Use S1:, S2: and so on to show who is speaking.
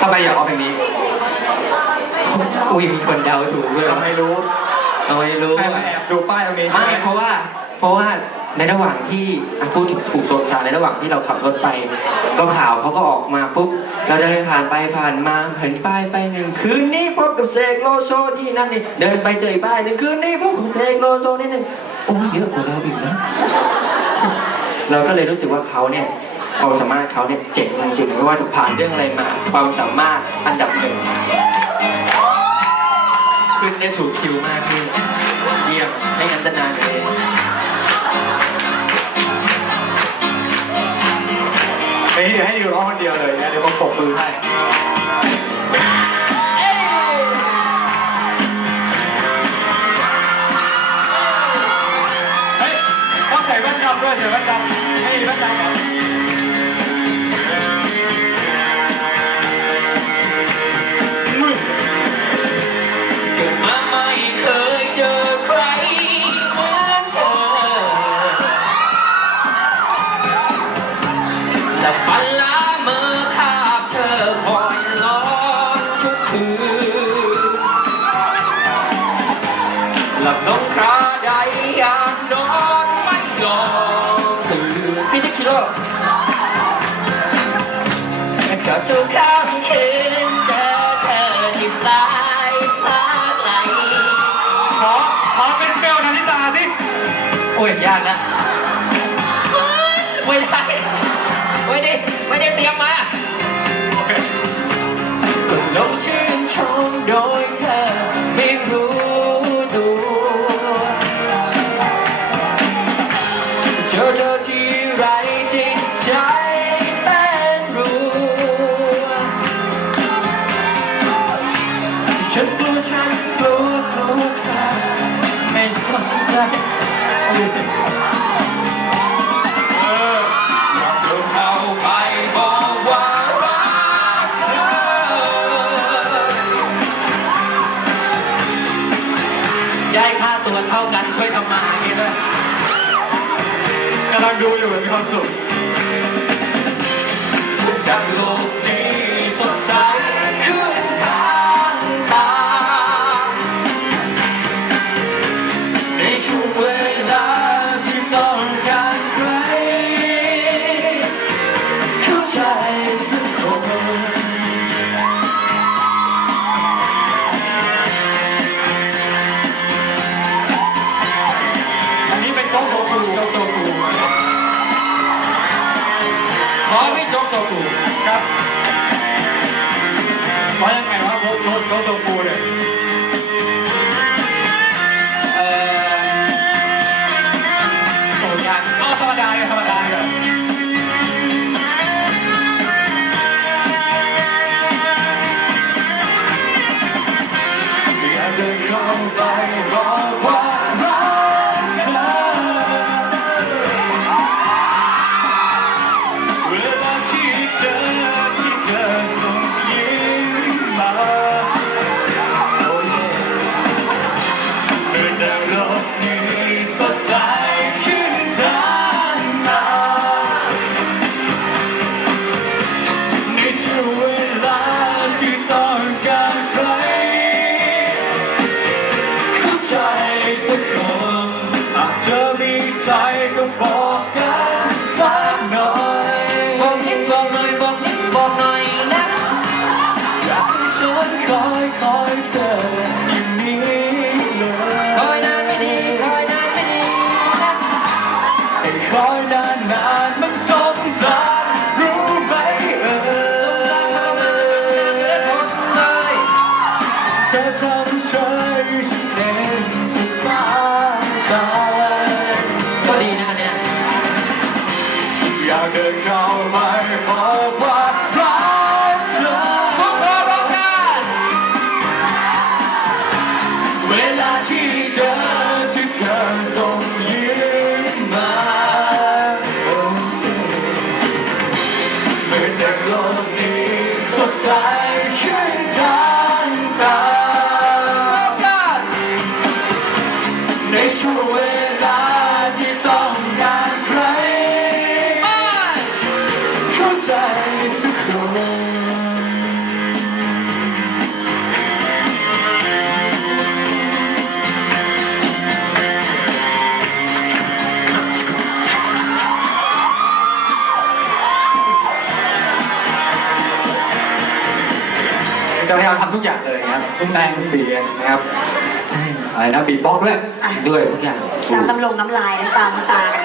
S1: ทำไมอยากเอาเพลงนี้
S2: อุ้ยมีคนเดาถูกเลย
S1: เราไม่รู้
S2: เราไม่รู้
S1: ใครมาแอบดูป้ายตรงนี้
S2: ไม่เพราะว่า เพราะว่าในระหว่างที่อะพูดถึงถูกโซนสารในระหว่างที่เราขับรถไป ก็ข่าวเขาก็ออกมาปุ๊บเราเดินผ่านไปผ่านมาเห็นป้ายไปหนึ่งคืนนี้พบกับเสกโลโซที่นั่นนี่เดินไปเจออีกป้ายหนึ่งคืนนี้พบกับเสกโลโซที่นี่โอ้ยเยอะกว่าเราอีกนะเราก็เลยรู้สึกว่าเขาเนี่ย ความสามารถเขาเนี่ยเจ๋งจริงๆไม่ว่าจะผ่านเรื่องอะไรมา ความสามารถอันดับหนึ่งขึ้นได้ถูกคิวมากพี่เยี่ยมไม่งั้นจะนานเลย
S1: เพลงนี้เดี๋ยวให้ดิวร้องคนเดียวเลยนะเดี๋ยวผมปรบมือให้เฮ้ยต้องใส่แว่นดำด้วยใส่แว่นดำให้แว่นดำ
S2: และฝันละเมอภาพเธอคอยล้อนทุกคืนหลับลงคราใดอยากนอนไม่ยอมตื่นพี่ติ๊กชิโร่ก็ทุกค่ำคืนเจอเธอที่ปลายฟ้าไกล
S1: ขอขอเป็นเปลวนันทิตาสิ
S2: โอ้ยยากนะ ได้ไม่ได้เตรียมมา
S1: โอเค
S2: ก็ลงชื่นชมโดยเธอไม่รู้ตัวเจอเธอที่ไรจิตใจเต้นรัวฉันกลัวฉัน กำลั
S1: งดูอยู่มี
S2: ใจก็
S1: บ
S2: อกกัน
S1: สักหน่อย
S2: บอกนิดบอกหน่อยบอกนิดบอกหน่อยนะ
S1: อยากให้ฉันคอยคอยเธอ จะ
S2: พ
S1: ยายามทำทุกอย่างเลยนะครับแปลงเสียงนะครับอะไรนะบีบบ็อกด้วย
S2: ด้วยทุกอย่าง
S3: สามน้ำลงน้ำลายน้ำตาน้ำตากัน